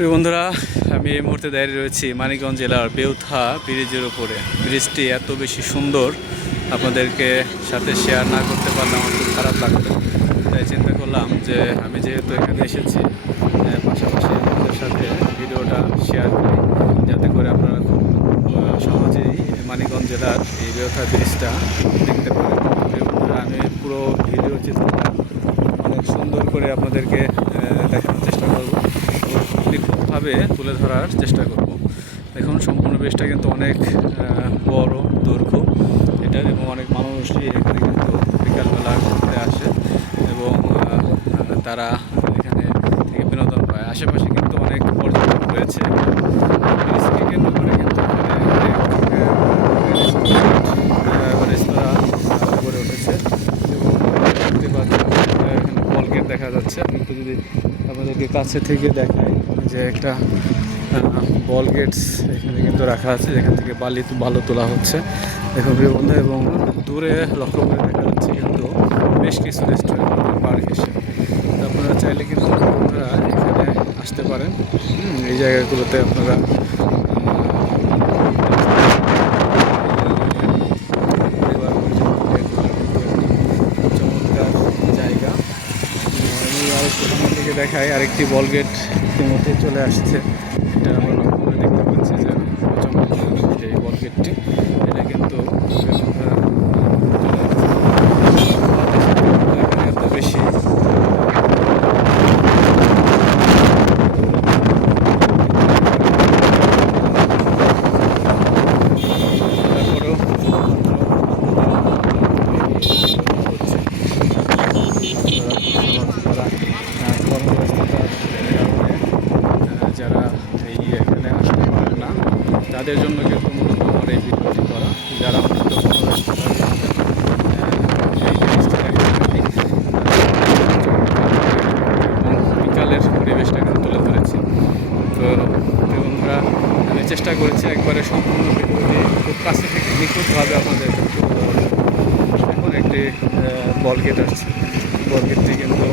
প্রিয় বন্ধুরা, আমি এই মুহূর্তে দাঁড়িয়ে রয়েছি মানিকগঞ্জ জেলার বেউথা ব্রিজের উপরে। ব্রিজটি এত বেশি সুন্দর, আপনাদেরকে সাথে শেয়ার না করতে পারলে আমার খুব খারাপ লাগবে। তাই চিন্তা করলাম যে আমি যেহেতু এখানে এসেছি, পাশাপাশি আপনাদের সাথে ভিডিওটা শেয়ার করি, যাতে করে আপনারা খুব সহজেই মানিকগঞ্জ জেলার এই বেউথা ব্রিজটা দেখতে পারেন। প্রিয় বন্ধুরা, আমি পুরো ভিডিও চিত্রটা অনেক সুন্দর করে আপনাদেরকে দেখানোর চেষ্টা করব, নিখুঁতভাবে তুলে ধরার চেষ্টা করব। দেখুন, সম্পূর্ণ ব্রিজটা কিন্তু অনেক বড় দৈর্ঘ্য এটার, এবং অনেক মানুষই এখানে কিন্তু বিকালবেলা ঘুরতে আসে এবং তারা এখানে থেকে বিনোদন পায়। আশেপাশে কিন্তু অনেক পর্যটক রয়েছে। ব্রিজকে কেন্দ্র করে কিন্তু এখানে রেস্তোরাঁ গড়ে উঠেছে এবং দেখতে পাচ্ছেন এখানে বলগেট দেখা যাচ্ছে। আমি একটু যদি আপনাদেরকে কাছে থেকে দেখাই, যে একটা বল গেটস এখানে কিন্তু রাখা আছে, যেখান থেকে বালু তোলা হচ্ছে। দেখুন প্রিয় বন্ধু, এবং দূরে লক্ষ্য করে দেখা যাচ্ছে কিন্তু বেশ কিছু রেস্টুরেন্ট পার্ক এসে। আপনারা চাইলে কিন্তু বন্ধুরা এখানে আসতে পারেন। এই জায়গাগুলোতে আপনারা চমৎকার জায়গা। আমি আরেকটু সামনে থেকে দেখাই, আরেকটি বল গেট ইতিমধ্যে চলে আসছে। এটা আমরা লক্ষ্য করে দেখতে পাচ্ছি যে চমৎকার এই বল গেটটি, এটা কিন্তু এত বেশি তারপরেও যারা এই এখানে আসতে পারে না, তাদের জন্য কিন্তু মূলত আমার এই ভিডিওটি করা। যারা মূলত বিকালের পরিবেশটা কিন্তু তুলে ধরেছি। তো বন্ধুরা, আমি চেষ্টা করেছি একবারে সম্পূর্ণ ভিডিওটি খুব কাছে থেকে নিখুঁতভাবে আপনাদের তুলে ধরার। এখন একটি বল গেট আসছে, বল গেটটি কিন্তু